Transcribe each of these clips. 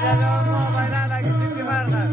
त्याच्यावर मोबाईल आला की शिट्टी मारणार.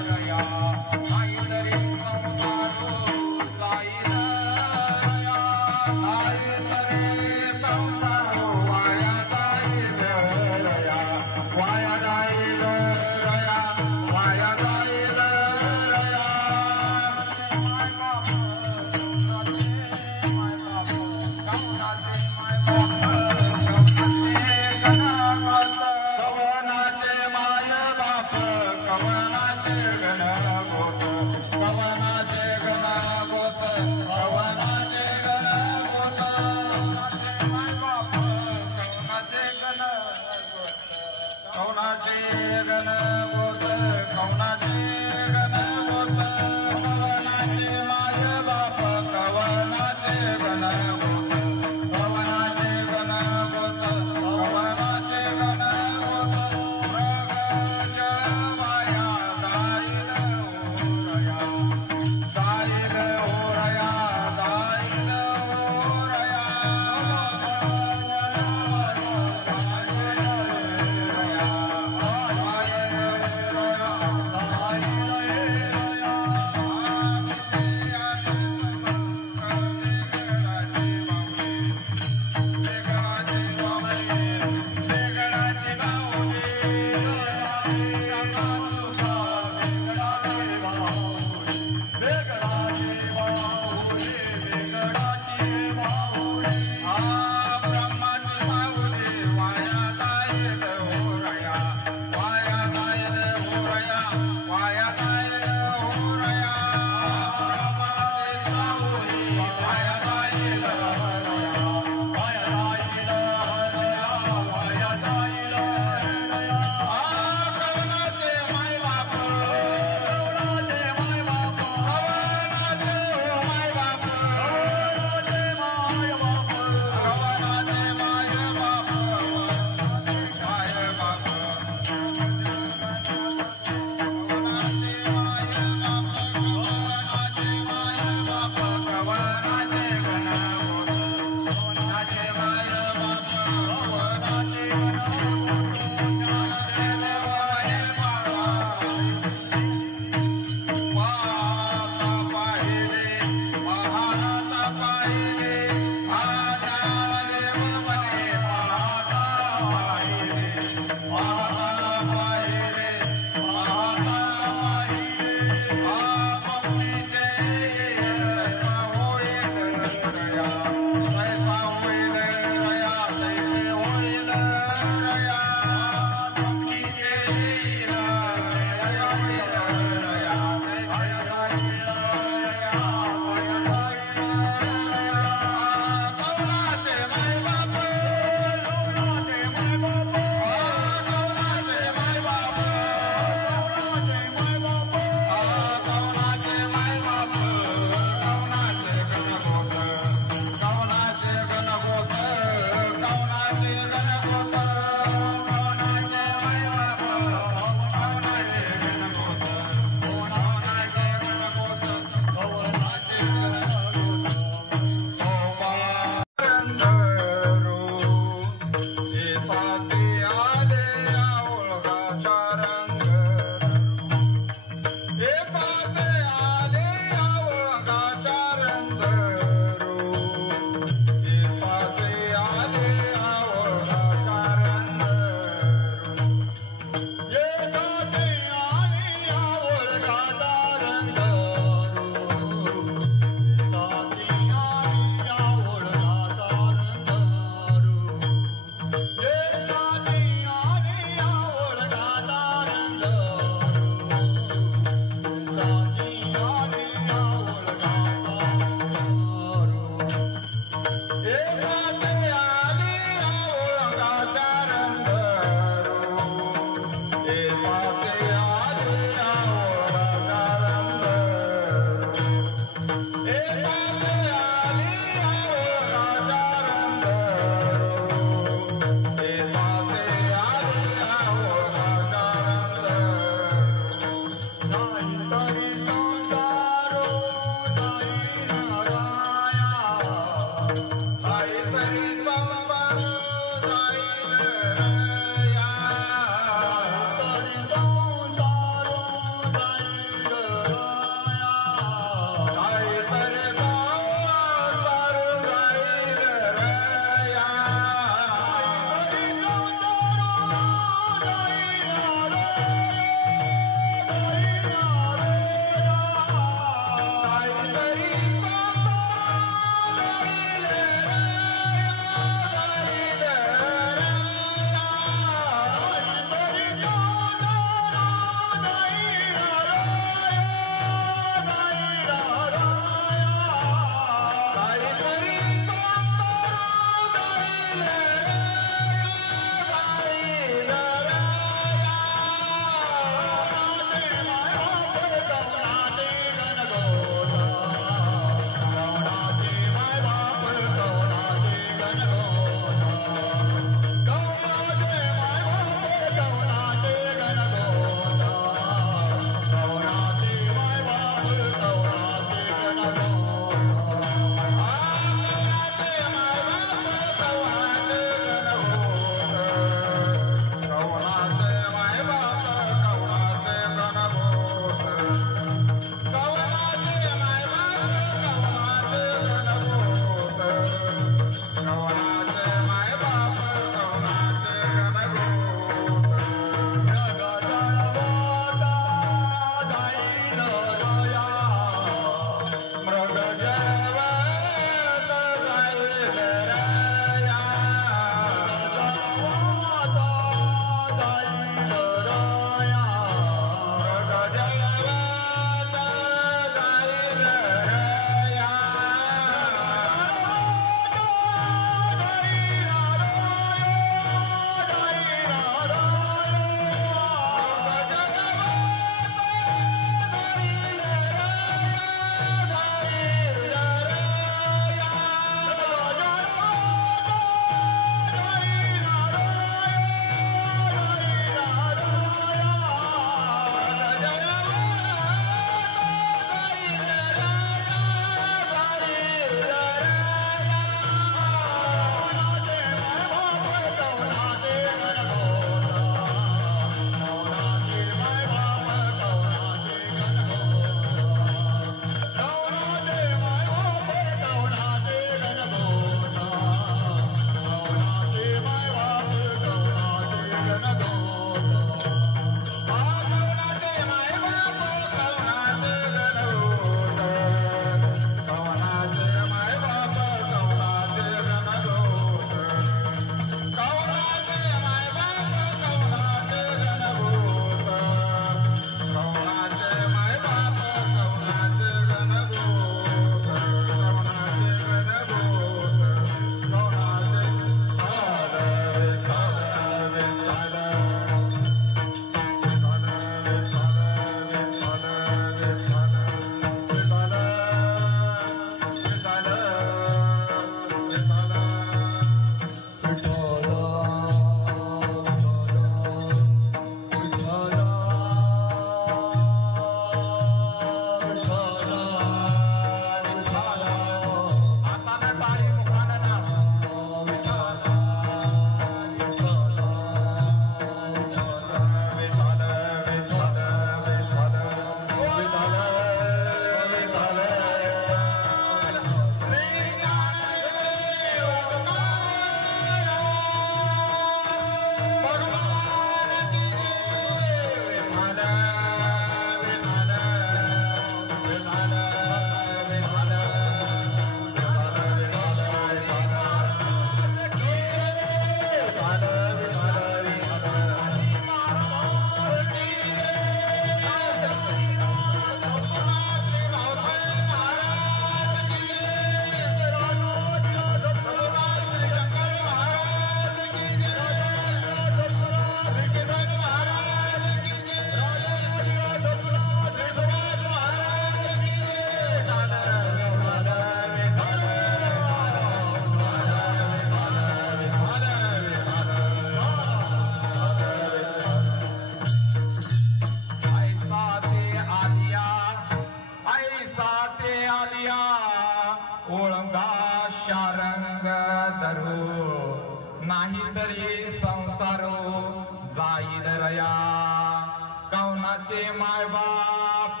कौनाचे माय बाप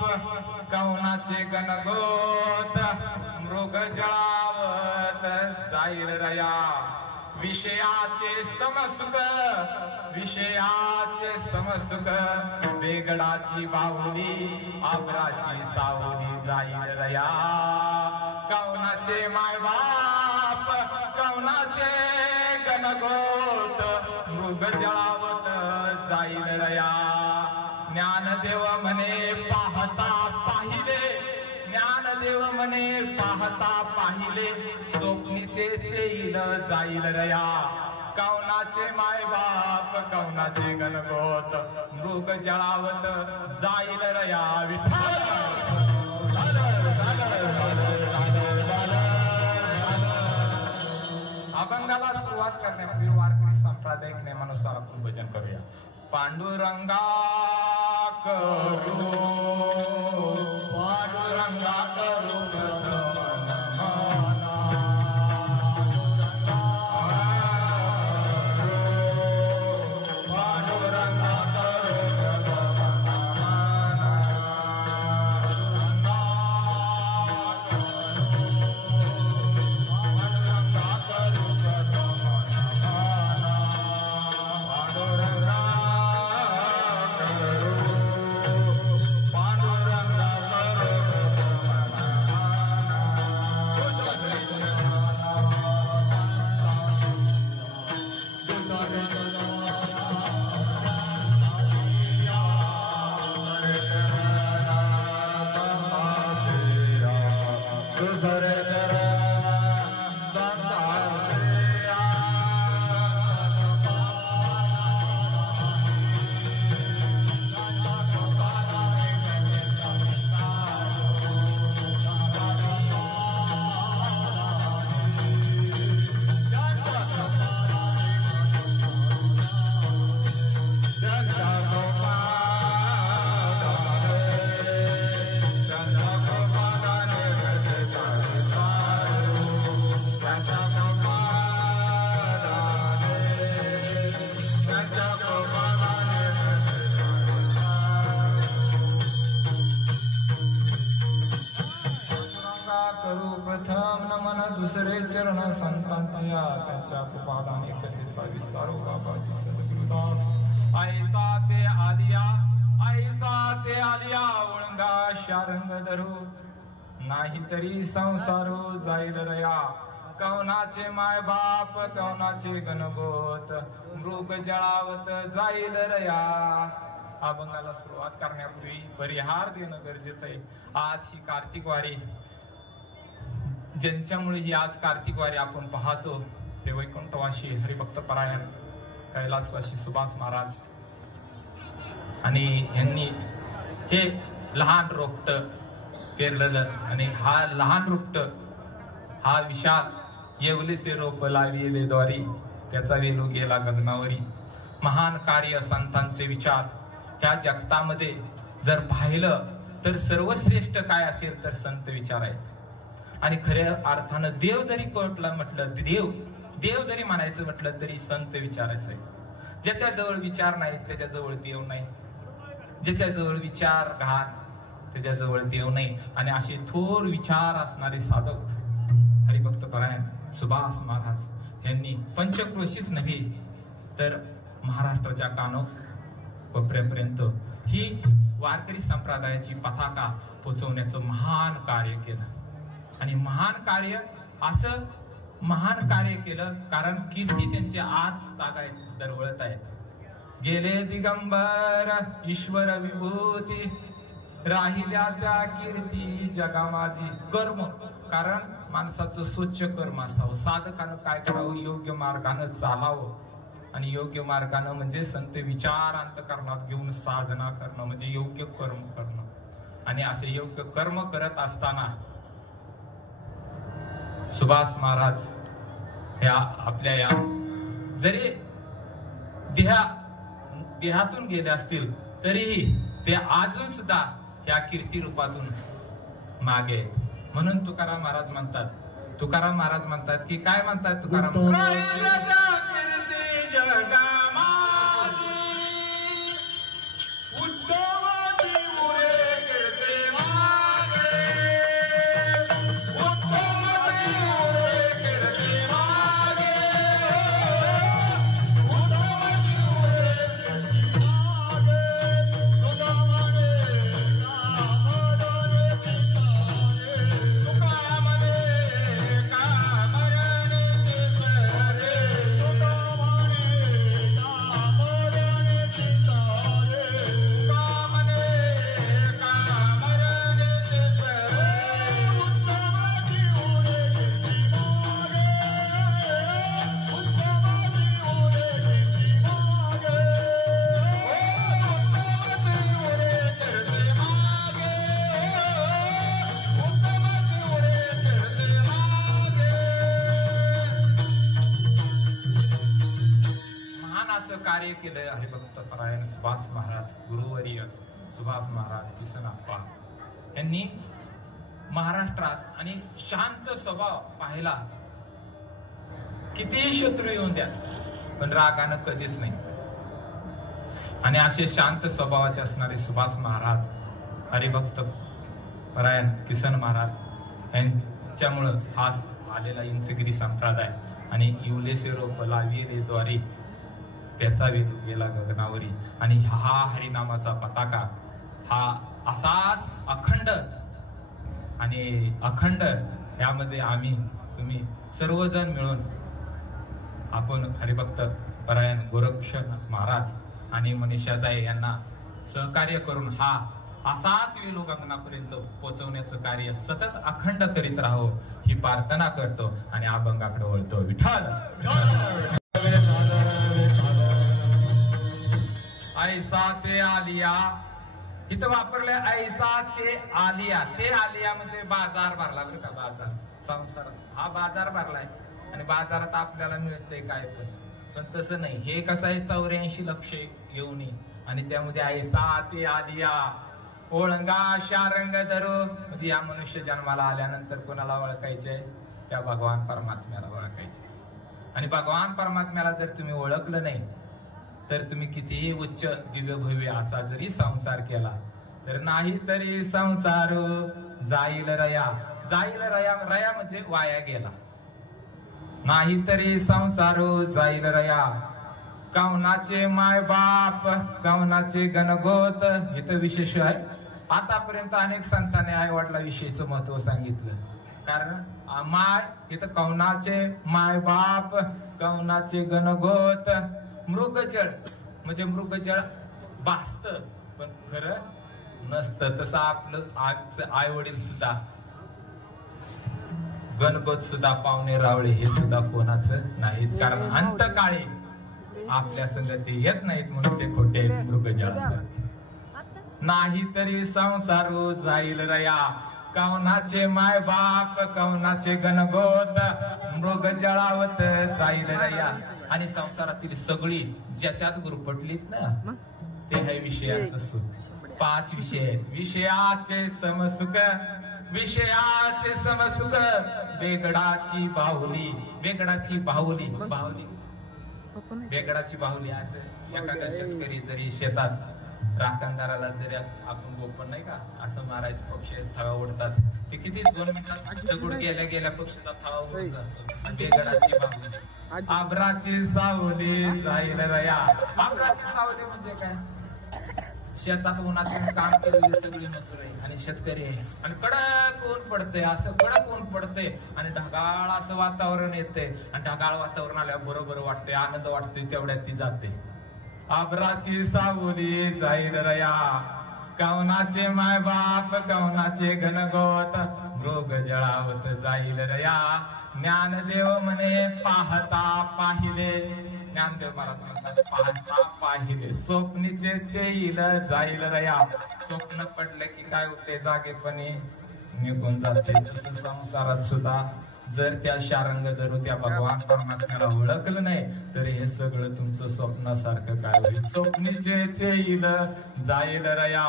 कौनाचे गणगोत मृग जळावत जाईल रया विषयाचे समसुख बेगडाची बाहुली आबराची सावली जाईल रया कौनाचे माय बाप कौनाचे गणगोत मृग जळावत जाईल रया ज्ञानदेव म्हणे पाहता पाहिले ज्ञानदेव म्हणे पाहता पाहिले स्वप्नीचे चैल जाईल रया कौनाचे माय बाप कौनाचे गणगोत मृग जळावत जाईल रया विठ्ठल अभंगाला सुरुवात करण्यापूर्वी वारकरी संप्रदायिक नियमानुसार आपण भजन करूया पांडुरंगा करू पांडुरंगा करू दुसरे चरण संतांचे त्यांच्या पादाने कथेचा विस्तार बाबाजी सद्गुरुदास ऐसा ते आलिया ओळंगा शारंग धरू नाहीतरी संसारो जाईल रया कौनाचे माय बाप कौनाचे गणगोत मृग जळावत जाईल रया अभंगाला सुरुवात करण्यापूर्वी परिहार देणं गरजेचं आहे आज ही कार्तिक वारी ज्यांच्यामुळे ही आज कार्तिक वारी आपण पाहतो ते वैकुंठवासी हरिभक्त परायण कैलासवासी सुभाष महाराज आणि यांनी हे लहान रोपट पेरलेलं आणि हा लहान रोपट हा विशाल येवलेसे रोप लाविले द्वारी त्याचा वेलो गेला गगनावरी महान कार्य संतांचे विचार ह्या जगतामध्ये जर पाहिलं तर सर्वश्रेष्ठ काय असेल तर संत विचार आहेत आणि खऱ्या अर्थानं देव जरी कोटला म्हटलं देव जरी म्हणायचं म्हटलं तरी संत विचारायचंय ज्याच्या जवळ विचार नाही त्याच्या जवळ देव नाही ज्याच्या जवळ विचार घाण त्याच्या जवळ देव नाही आणि असे थोर विचार असणारे साधक हरिभक्त परायण सुभाष महाराज यांनी पंचक्रोशीच नव्हे तर महाराष्ट्राच्या कानोकोपऱ्यापर्यंत ही वारकरी संप्रदायाची पताका पोचवण्याचं महान कार्य केलं आणि महान कार्य केलं कारण कीर्ती त्यांची आज तागायत दरवळत आहेत गेले दिगंबर ईश्वर विभूती राहिल्या त्या कीर्ती जगा माझी कर्म कारण माणसाचं स्वच्छ कर्म असावं साधकानं काय करावं योग्य मार्गानं चालावं आणि योग्य मार्गानं म्हणजे संत विचार अंतःकरणात घेऊन साधना करणं म्हणजे योग्य कर्म करणं आणि असे योग्य कर्म करत असताना सुभाष महाराज ह्या आपल्या या जरी देहातून गेले असतील तरीही ते अजून सुद्धा ह्या कीर्ती रूपातून मागे आहेत म्हणून तुकाराम महाराज म्हणतात की काय म्हणतात तुकाराम उद्धव कार्य केलं हरिभक्त परायण सुभाष महाराज, गुरुवर्य सुभाष महाराज, किसन आप्पा यांनी महाराष्ट्रात. आणि शांत स्वभाव पाहिला, किती शत्रू येऊन द्या पण रागानं कधीच नाही. आणि असे शांत स्वभावाचे असणारे सुभाष महाराज, हरिभक्त परायण किसन महाराज यांच्यामुळं हा आलेला इंचगिरी संप्रदाय. आणि इवले शिरोपला वीरेद्वारी त्याचा गेला गगनावरी. आणि हा हरिनामाचा पताका हा असाच अखंड आणि अखंड यामध्ये आम्ही तुम्ही सर्वजण मिळून आपण हरिभक्त परायण गोरक्षनाथ महाराज आणि मनीषादाई यांना सहकार्य करून हा असाच वेलूगंगनापर्यंत पोहोचवण्याचं कार्य सतत अखंड करीत राहो ही प्रार्थना करतो. आणि अभंगाकडे वळतो. विठ्ठल ऐसा ते आलिया, इथं वापरले ऐसा ते आलिया. ते आलिया म्हणजे बाजार भरला बरं का, बाजार संसारात हा बाजार भरलाय. आणि बाजारात आपल्याला मिळतंय काय पण तसं नाही. हे कसं आहे 84 लक्ष येऊन आणि त्यामध्ये ऐसा ते आलिया ओळंगा शारंग धरू म्हणजे या मनुष्य जन्माला आल्यानंतर कोणाला ओळखायचंय? त्या भगवान परमात्म्याला ओळखायचे. आणि भगवान परमात्म्याला जर तुम्ही ओळखलं नाही तर तुम्ही कितीही उच्च दिव्य भव्य असा जरी संसार केला तर नाही तरी संसार जाईल रया. जाईल रया, रया म्हणजे वाया गेला. नाही तरी संसार जाईल रया. कवनाचे माय बाप कवनाचे गणगोत. इथं विशेष आहे. आतापर्यंत अनेक संतांनी आई वडिलाविषयीचं महत्व सांगितलं. कारण माय इथं कवनाचे माय बाप कवनाचे गणगोत. मृगजळ म्हणजे मृगजळ भासत पण खरं नसतं. तसं आपलं आई वडील सुद्धा गणगोत सुद्धा पाहुणे रावळे हे सुद्धा कोणाचं नाहीत. कारण अंतकाळी आपल्या संगती येत नाहीत म्हणून ते खोटे मृगजळ. नाही तरी संसार जाईल रया. कवनाचे माय बाप कवनाचे गणगोत मृग जळावत जाईल रया. आणि संसारातील सगळी ज्याच्यात गुरपटलीत ना ते हे विषयाचं सुख. 5 विषय आहेत. विषयाचे समसुख, विषयाचे समसुख, वेगडाची बाहुली. वेगडाची बाहुली, बाहुली वेगडाची बाहुली. असं एखादा शेतकरी जरी शेतात राखणदाराला जरी आपण गोपन नाही का असं मारायचं, पक्षी थवा उडतात ते किती 2 मिनिटात दगड गेल्या गेल्या पक्षीचा थवा उडून जातो. वेगडाची बाहुली. आबराची सावली जाईल रया. आबराची सावली म्हणजे काय? शेतात उन्हाचं काम केलेली सगळी मजूर आहे आणि शेतकरी आहे आणि कडक ऊन पडते. असं कडक ऊन पडते आणि ढगाळ असं वातावरण येते. आणि ढगाळ वातावरण आल्यावर बरोबर वाटते, आनंद वाटतोय, तेवढ्यात ती जाते. आबराची सावली जाईल रया. कवनाचे माय बाप कवनाचे घनगोत मृग जळावत जाईल रया. ज्ञानदेव म्हणे पाहता पाहिले. ज्ञानदेव महाराज म्हणतात पाहता पाहिले स्वप्नीचे चेईल जाईल रया. स्वप्न पडले की काय होते? जागेपणी निघून जाते. तसं संसारात सुद्धा जर त्या शारंग धरू त्या भगवान परमात्म्याला ओळखलं नाही तर हे सगळं तुमचं स्वप्नासारखं काय होईल? स्वप्नीचे चेईल जाईल रया.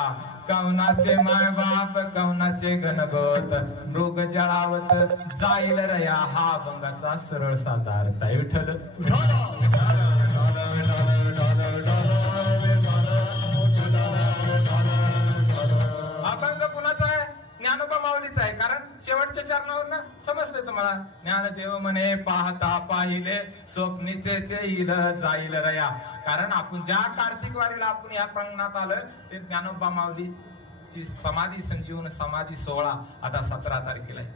कवनाचे माय बाप कवनाचे घनगोत मृग जळावत जाईल रया. हा अभंगाचा सरळ साधा अर्थ आहे. विठ्ठल अभंग कुणाचा आहे? ज्ञानोबा माऊलीचा आहे. कारण शेवटच्या चरणावर ना समजतंय तुम्हाला. ज्ञानदेव म्हणे पाहता पाहिले स्वप्नीचे येईल जाईल रया. कारण आपण ज्या कार्तिक वारीला आपण या प्रांगणात आलोय ते ज्ञानोबा माऊलीची समाधी संजीवन समाधी सोहळा आता 17 तारखेला आहे.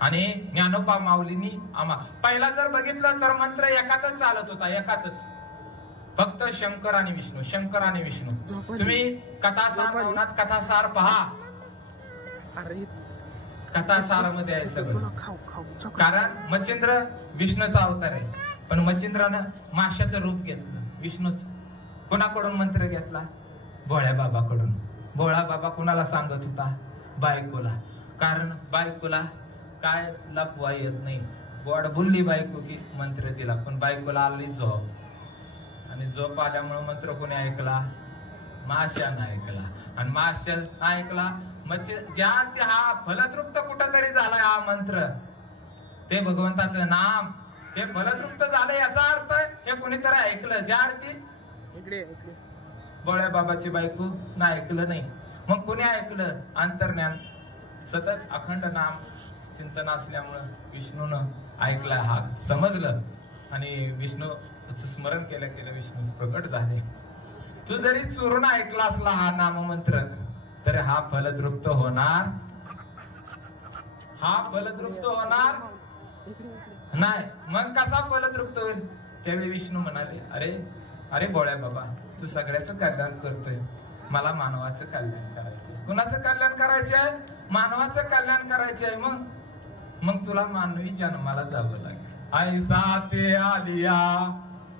आणि ज्ञानोबा माऊलींनी पहिला जर बघितलं तर मंत्र एकातच चालत होता. एकातच फक्त शंकर आणि विष्णू, शंकर आणि विष्णू. तुम्ही कथासार नवनाथ कथासार पहा. कथासारामध्ये आहे सगळं. कारण मच्छिंद्र विष्णूचा अवतार आहे पण मच्छिंद्रानं माशाचं रूप घेतलं. विष्णूच कोणाकडून मंत्र घेतला? भोळ्या बाबाकडून. भोळा बाबा कुणाला सांगत होता? बायकोला. कारण बायकोला काय लपवा येत नाही. गोड बोलली बायको की मंत्र दिला पण बायकोला आली झोप आणि झोप आल्यामुळे मंत्र कोणी ऐकला? माशानं ऐकला. आणि माशानं ऐकला ज्या ते हा फलतृप्त कुठंतरी झालाय हा मंत्र, ते भगवंताचं नाम ते फलतृप्त झालं याचा अर्थ हे कोणीतरी ऐकलं. ज्या अर्थी बोळ्या बाबाची बायको ना ऐकलं नाही, मग कोणी ऐकलं? अंतर्ज्ञान सतत अखंड नाम चिंतन असल्यामुळं विष्णूनं ऐकला, हा समजलं आणि विष्णू स्मरण केलं केलं विष्णू प्रकट झाले. तू जरी चोरून ऐकला असला हा नाममंत्र तर हा फलद्रुप्त होणार, हा फलद्रुप्त होणार नाही. मग कसा फलद्रुप्त होईल? त्यावेळी विष्णू म्हणाले, अरे अरे बोळ्या बाबा, तू सगळ्याचं कल्याण करतोय, मला मानवाचं कल्याण करायचंय. कुणाचं कल्याण करायचंय? मानवाचं कल्याण करायचंय. मग तुला मानवी जन्माला जावं लागेल. ऐसा ते आलिया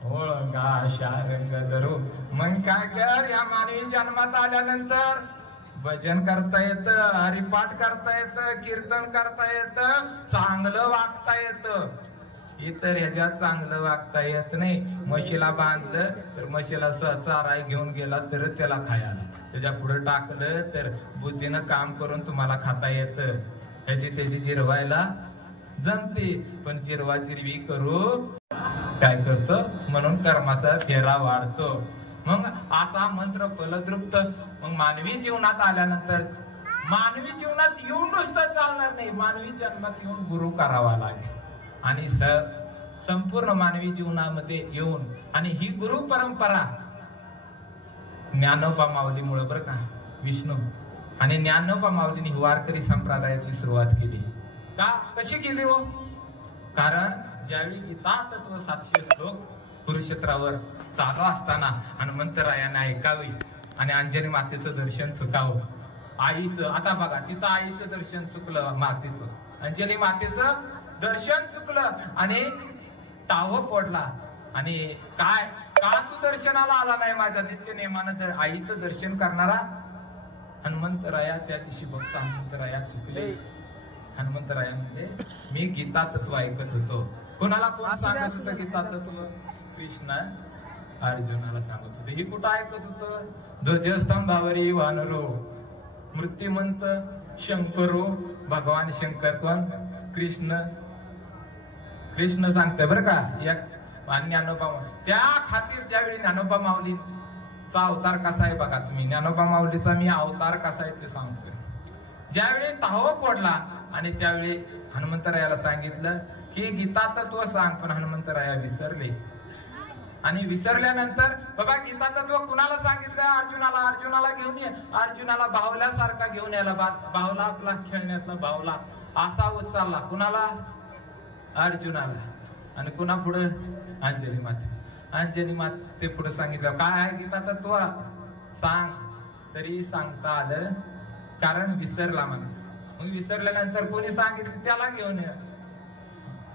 ओळंगा शारंग धरू. मग काय कर, या मानवी जन्मात आल्यानंतर भजन करता येतं, हरिपाठ करता येतं, कीर्तन करता येतं, चांगलं वागता येतं. इतर ह्याच्यात चांगलं वागता येत नाही. म्हशीला बांधलं तर म्हशीला चाराय घेऊन गेला तर त्याला खायला, त्याच्या पुढे टाकलं तर बुद्धीनं काम करून तुम्हाला खाता येतं. ह्याची त्याची जिरवायला जमते, पण जिरवा जिरवी करू काय करतो? म्हणून कर्माचा फेरा वाढतो. मग असा मंत्र फलद्रुप्त मग मानवी जीवनात आल्यानंतर मानवी जीवनात येऊन नुसतं चालणार नाही, मानवी जन्मात येऊन गुरु करावा लागेल. आणि संपूर्ण मानवी जीवनामध्ये येऊन, आणि ही गुरु परंपरा ज्ञानोबा माऊलीमुळे बरं का, विष्णू आणि ज्ञानोबा माऊलींनी वारकरी संप्रदायाची सुरुवात केली. का कशी केली हो? कारण ज्यावेळी गीता तत्व 700 श्लोक कुरुक्षेत्रावर चालू असताना हनुमंतरायाने ऐकावी आणि अंजनी मातेचं दर्शन चुकावं. आईचं, आता बघा तिथं आईचं दर्शन चुकलं, मातेचं अंजनी मातेचं दर्शन चुकलं आणि टाव पडला. आणि काय का तू दर्शनाला आला नाही माझ्या नित्य नेमानं? तर आईचं दर्शन करणारा हनुमंतराया त्या दिवशी भक्त हनुमंतराया चुकले. हनुमंतराया म्हणजे मी गीता तत्व ऐकत होतो. कोणाला कोण सांगत होतं गीता तत्व? कृष्ण अर्जुनाला सांगत होते. ही कुठं ऐकत होतं? ध्वजस्तंभावरी वानरो मृत्युमंत शंकरो. भगवान शंकर कोण? कृष्ण. कृष्ण सांगतोय बरं का. या ज्ञानोबा त्या खातीर ज्यावेळी ज्ञानोबा माऊलीचा अवतार कसा आहे बघा तुम्ही. ज्ञानोबा माऊलीचा मी अवतार कसा आहे ते सांगतोय. ज्यावेळी ताहव पडला आणि त्यावेळी हनुमंतरायाला सांगितलं की गीता तत्व सांग, पण हनुमंतराया विसरले. आणि विसरल्यानंतर बाबा गीता तत्व कुणाला सांगितलं? अर्जुनाला. अर्जुनाला घेऊन ये. अर्जुनाला बाहुल्यासारखा घेऊन यायला. बाहुला आपला खेळण्यातला बाहुला असा उचलला. कुणाला? अर्जुनाला. आणि कुणा पुढे? अंजनी माते. अंजनी माते पुढे सांगितलं काय आहे गीता तत्व सांग. तरी सांगता आलं कारण विसरला. मग विसरल्यानंतर कोणी सांगितलं त्याला घेऊन ये.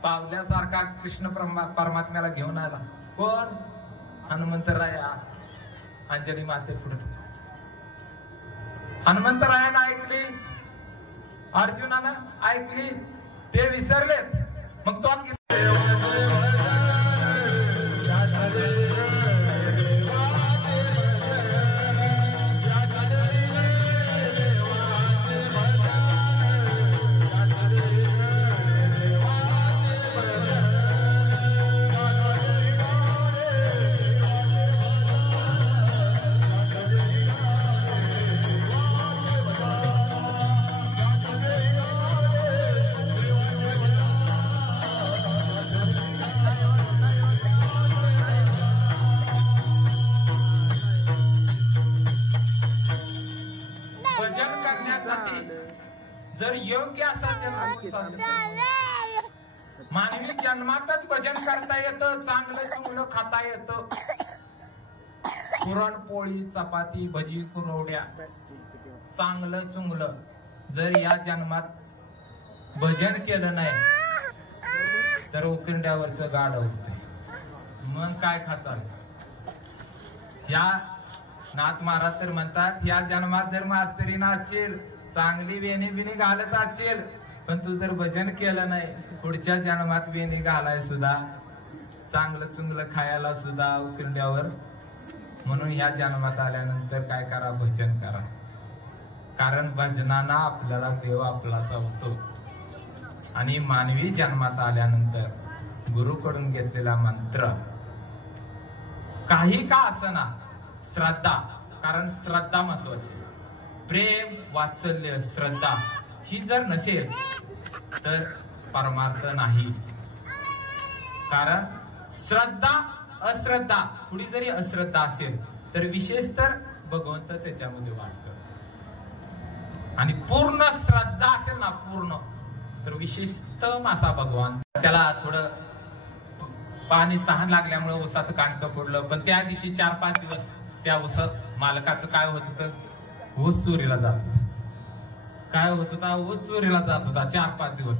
बाहुल्यासारखा कृष्ण परमात्म्याला घेऊन आला. कोण? हनुमंतराया. अंजनी माते पुढे. हनुमंतरायानं ऐकली, अर्जुनानं ऐकली, ते विसरलेत. मग तो जर योग्य असा जन्म मानवी जन्मातच भजन करता येतं, चांगलं चांगलं खाता येतं. पुरणपोळी चपाती भजी कुरवड्या चांगलं चुंगलं जर या जन्मात भजन केलं नाही तर उकिरड्यावरचं गाड होतंय. मग काय खातात? या नाथ महाराज तर म्हणतात या जन्मात जर मास्तरी नाचेल, चांगली वेणी बिणी घालत असेल, पण तू जर भजन केलं नाही पुढच्या जन्मात वेणी घालाय सुद्धा चांगलं चुंगलं खायला सुद्धा उकिरड्यावर. म्हणून ह्या जन्मात आल्यानंतर काय करा, भजन करा. कारण भजनाना आपल्याला देव आपलासा होतो. आणि मानवी जन्मात आल्यानंतर गुरुकडून घेतलेला मंत्र काही का असना, श्रद्धा, कारण श्रद्धा महत्वाची. प्रेम, वात्सल्य, श्रद्धा ही जर नसेल तर परमार्थ नाही. कारण श्रद्धा, अश्रद्धा, थोडी जरी अश्रद्धा असेल तर विशेष तर भगवंत त्याच्यामध्ये वास करतो. आणि पूर्ण श्रद्धा असेल ना, पूर्ण, तर विशेषतम असा भगवान. त्याला थोडं पाणी तहान लागल्यामुळे ऊसाचं कांडकं पडलं. पण त्या दिवशी 4-5 दिवस त्या ऊस मालकाचं काय होत होतं, ऊस चोरीला जात होता. काय होत होता, ऊस चोरीला जात होता 4-5 दिवस.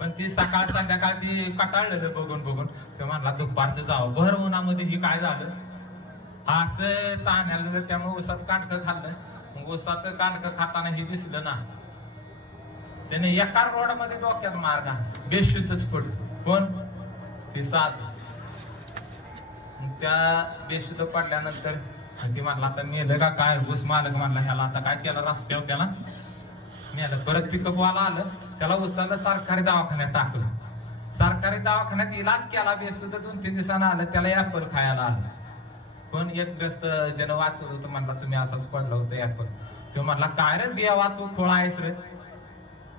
पण ती सकाळ संध्याकाळ ती कटाळलेलं बघून बघून. ते म्हणला दुपारचं जावं. भर उन्हामध्ये ही काय झालं, असं ताण आलं. त्यामुळे ऊसाचं कांडकं खाल्लं. मग ऊसाचं कांडकं खाताना हे दिसलं ना, त्याने एका रोड मध्ये डोक्यात मार्गा बेशुद्ध स्फोट. कोण, ती साधू. त्या बेशुद्ध पडल्यानंतर ती म्हणला आता मेलं का काय. ऊस मालक म्हणला ह्याला आता काय केलं, रस्त्यावर त्याला मेलं. परत पिकअप वाला आलं, त्याला उचललं, सरकारी दवाखान्यात टाकलं. सरकारी दवाखान्यात इलाज केला. बेशुद्ध 2-3 दिवसांना आलं. त्याला ऍपल खायला आलं. पण एक ग्रस्त जन वाचलं होतं, म्हणला तुम्ही असाच पडलं होतं ऍपल. तो म्हणला काय रे देवा, तू खोळा आहेस रे.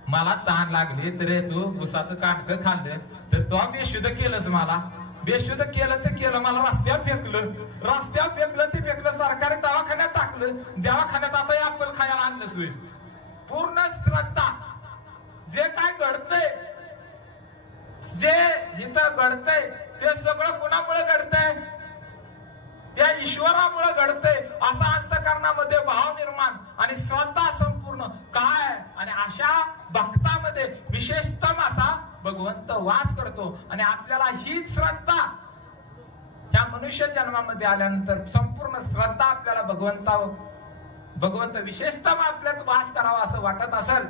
मला तहान लागली तर तू ऊसाचं कांडकं खाल्लं, तर तो बेशुद्ध केलंच. मला बेशुद्ध केलं तर केलं, मला रस्त्यावर फेकलं. रस्त्यावर फेकलं ते फेकलं, सरकारी दवाखान्यात टाकलं. दवाखान्यात आता ऍपल खायला आणलंच होईल. पूर्ण श्रद्धा. जे काय घडतंय, जे इथं घडतंय ते सगळं कुणामुळे घडतंय, त्या ईश्वरामुळे घडतंय. असा अंतःकरणामध्ये भाव निर्माण आणि श्रद्धा संपूर्ण काय. आणि अशा भक्तामध्ये विशेषतम असा भगवंत वास करतो. आणि आपल्याला हीच श्रद्धा या मनुष्य जन्मामध्ये आल्यानंतर संपूर्ण श्रद्धा आपल्याला भगवंत विशेषतम आपल्यात वास करावा असं वाटत असेल.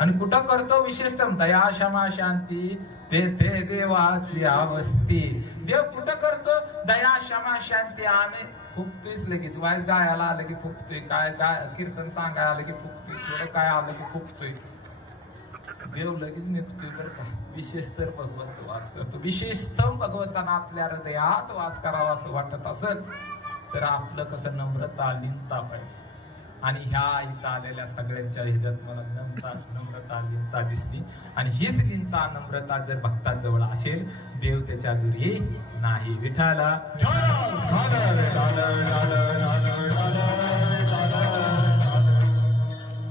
आणि कुठं करतो विशेषतम, दया क्षमा शांती तेथे देवाची अवस्थी. देव कुठं करतो, दया क्षमा शांती. आम्ही फुकतोयच लगेच. वाईस गायला आलं की फुकतोय, काय कीर्तन सांगायला आलं की फुकतोय, थोडं काय आलं की फुकतोय. देव लगेच निघतोय बरं का. विशेष तर भगवंत वास करतो. विशेषतम भगवंतांना आपल्या हृदयात वास करावा असं वाटत असेल तर आपलं कसं नम्रता, लीनता पाहिजे. आणि ह्या इथं आलेल्या सगळ्यांच्या ह्याच्यात मला नम्रता, लीनता दिसली. आणि हीच लीनता, नम्रता जर भक्ताजवळ असेल, देव त्याच्या दुरी नाही. विठाला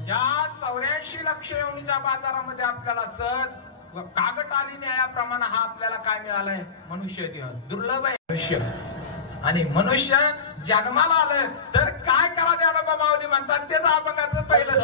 या 84 लक्ष योनीच्या बाजारामध्ये आपल्याला सहज कागद आली न्यायाप्रमाणे हा आपल्याला काय मिळालाय, मनुष्य देह. दुर्लभ आहे मनुष्य. आणि मनुष्य जन्माला आलं तर काय करा द्यायला बाबा म्हणतात, तेच अपंगाचं पहिलं